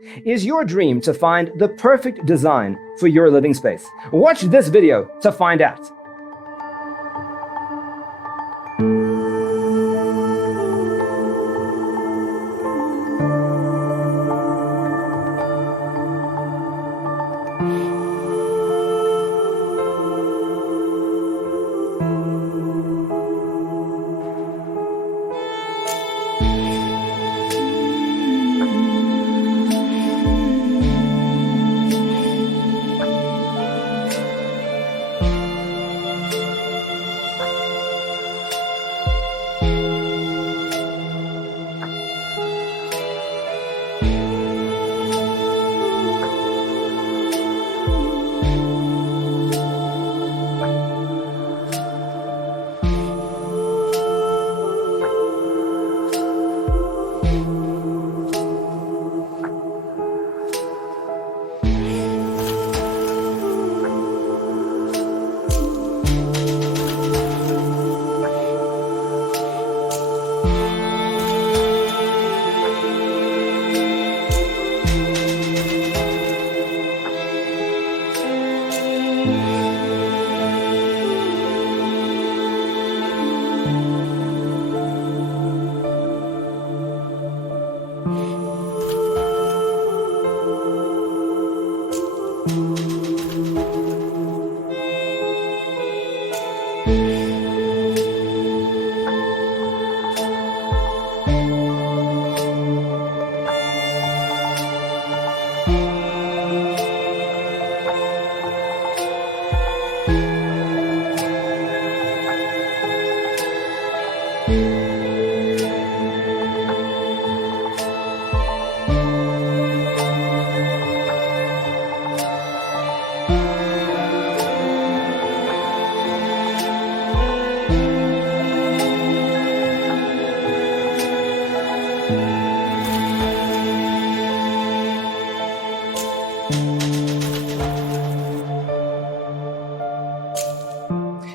Is your dream to find the perfect design for your living space? Watch this video to find out.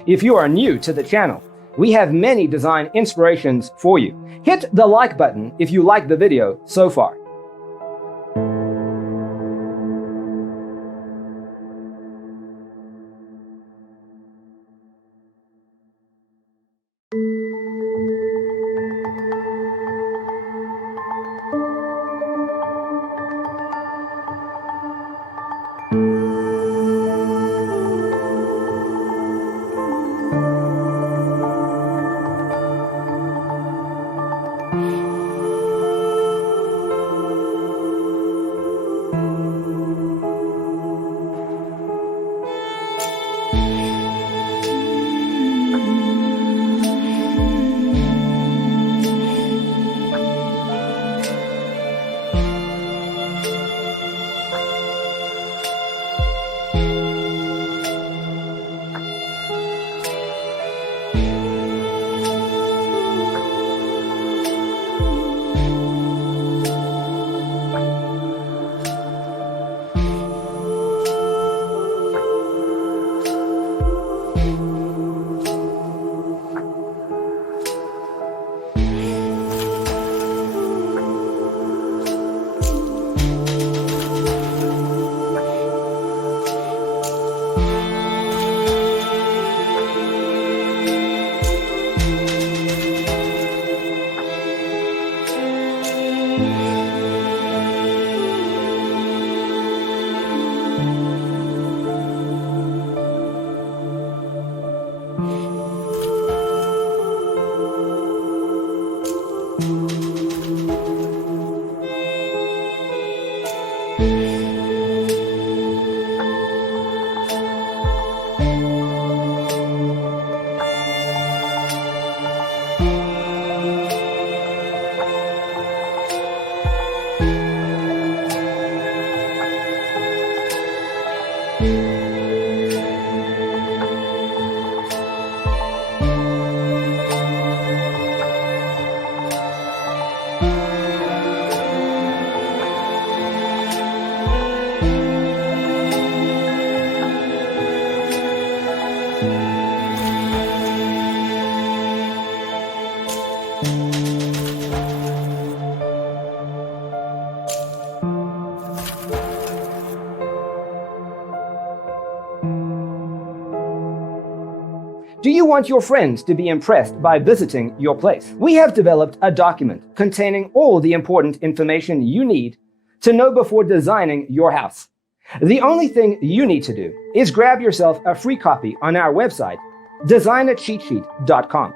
If you are new to the channel, we have many design inspirations for you. Hit the like button if you like the video so far. Do you want your friends to be impressed by visiting your place? We have developed a document containing all the important information you need to know before designing your house. The only thing you need to do is grab yourself a free copy on our website, designacheatsheet.com.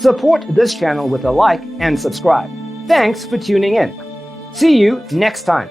Support this channel with a like and subscribe. Thanks for tuning in. See you next time.